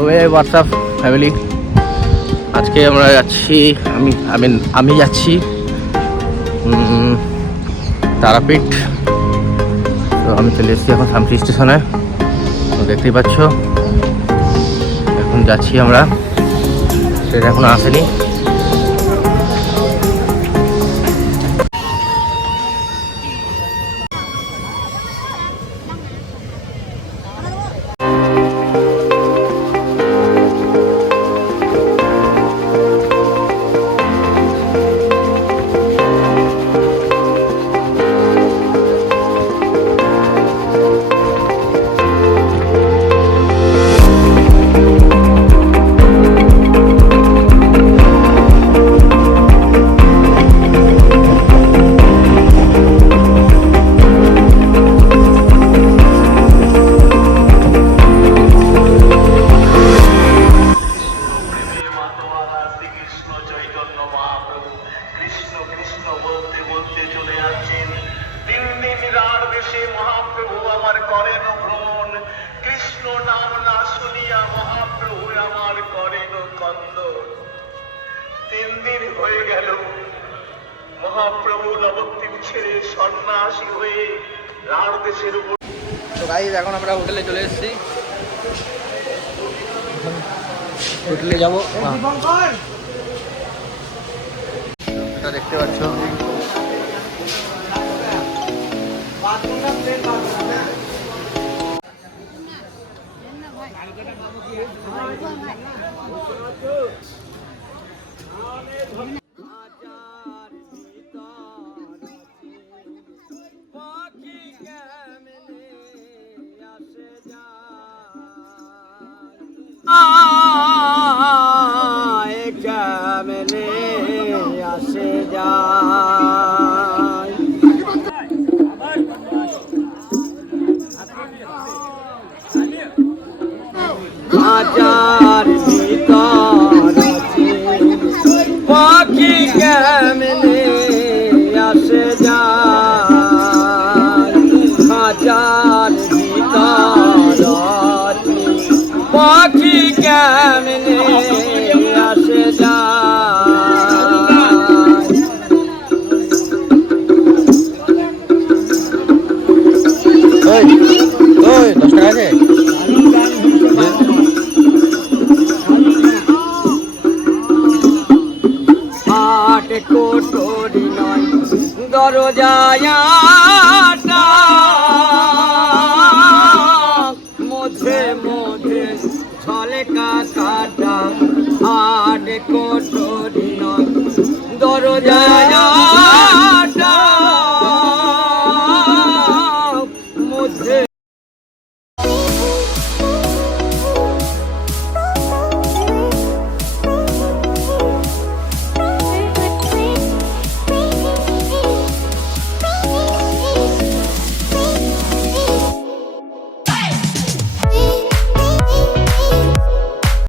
WhatsApp family, আজকে আমরা যাচ্ছি, আমি যাচ্ছি তারাপীঠ। তো আমি চলে এসেছি এখন শামসি স্টেশনে, তো দেখতেই পাচ্ছ এখন যাচ্ছি আমরা, ট্রেন এখনো আসেনি। মহাপ্রভু নবদ্বীপ ছেড়ে সন্ন্যাসী হয়ে রাঢ় দেশের উপর। তো গাইস এখন আমরা হোটেলে চলে এসেছি, হোটেলে যাবো। এটা দেখতে পাচ্ছ কেমনে আসে যায়, হাজার ভিতর আছে পাখি কেমনে আসে যায়, হাজার ভিতর আছে পাখি কেমনে আসে যায়। ওই 10 টাকা আছে। আট কোটরি নয় দরজায় মধ্যে মধ্যে ছলে কাটা, আট কোটরি নয় দরজায়